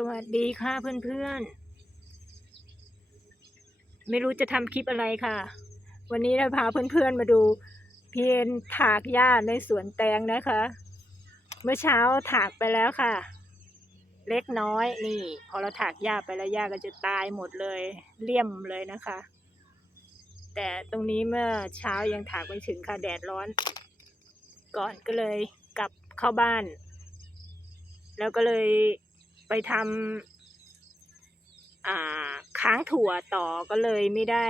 สวัสดีค่ะเพื่อนๆ ไม่รู้จะทำคลิปอะไรค่ะ วันนี้เราพาเพื่อนๆมาดูเพียนถากหญ้าในสวนแตงนะคะ เมื่อเช้าถากไปแล้วค่ะ เล็กน้อยนี่ พอเราถากหญ้าไปแล้วหญ้าก็จะตายหมดเลยเลี่ยมเลยนะคะ แต่ตรงนี้เมื่อเช้ายังถากไม่ถึงค่ะแดดร้อน ก่อนก็เลยกลับเข้าบ้าน แล้วก็เลย ไปทำค้างถั่วต่อก็เลยไม่ได้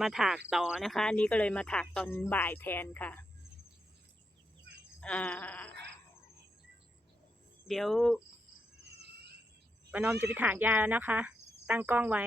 มาถากต่อนะคะ อันนี้ก็เลยมาถากตอนบ่ายแทนค่ะ เดี๋ยวป้านอมจะไปถากยาแล้วนะคะ ตั้งกล้องไว้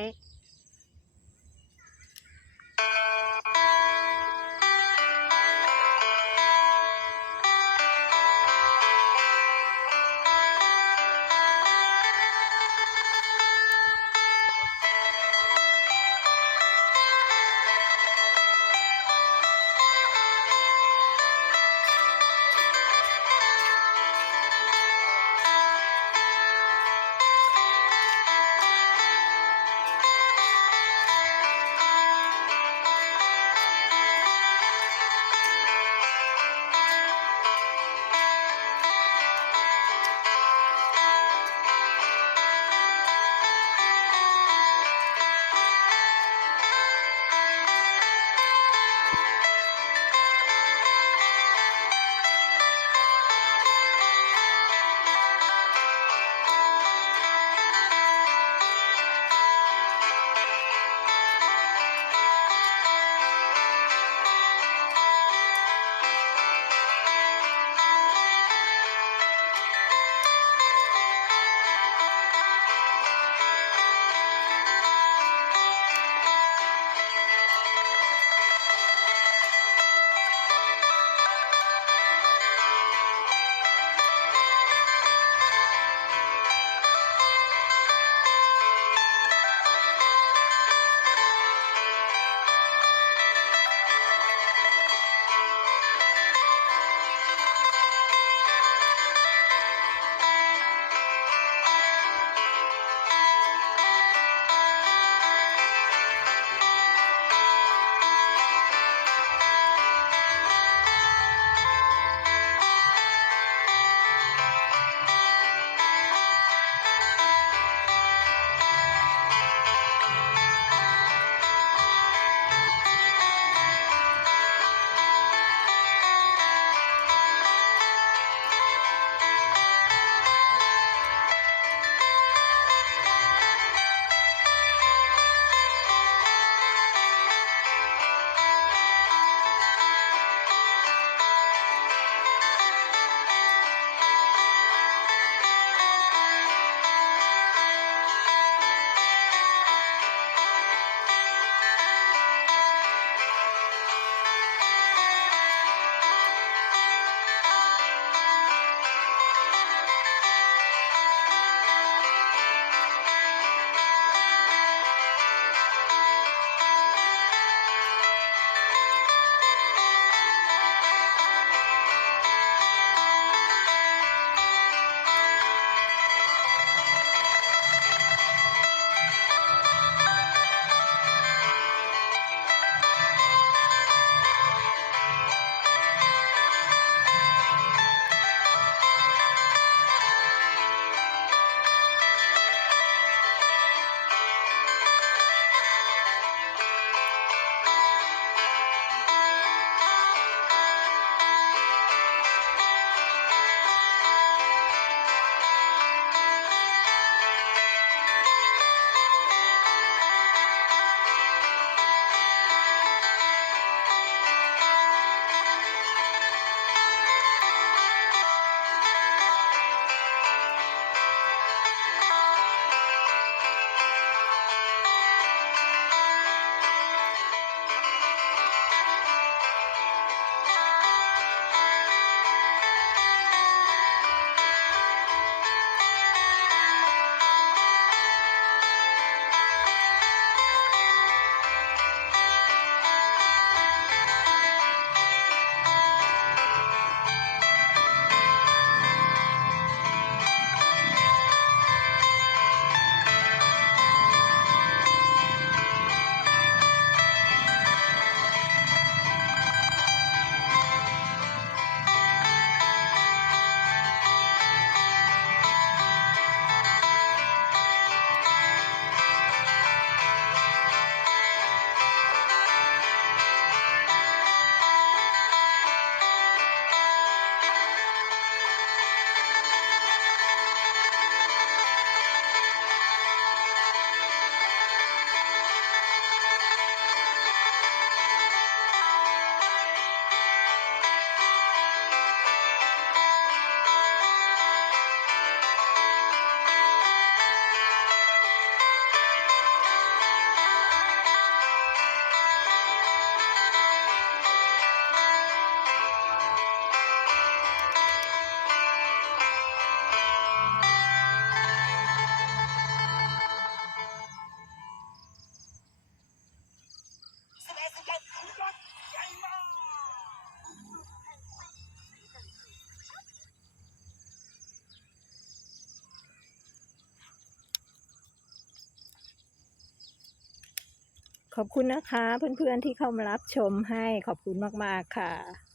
ขอบคุณนะคะเพื่อนๆที่เข้ามารับชมให้ขอบคุณมากๆค่ะ